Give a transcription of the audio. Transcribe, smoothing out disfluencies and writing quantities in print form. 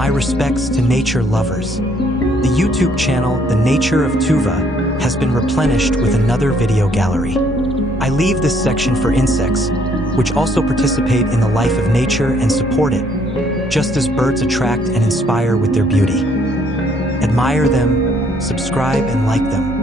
My respects to nature lovers. The YouTube channel, The Nature of Tuva, has been replenished with another video gallery. I leave this section for insects, which also participate in the life of nature and support it, just as birds attract and inspire with their beauty. Admire them, subscribe and like them.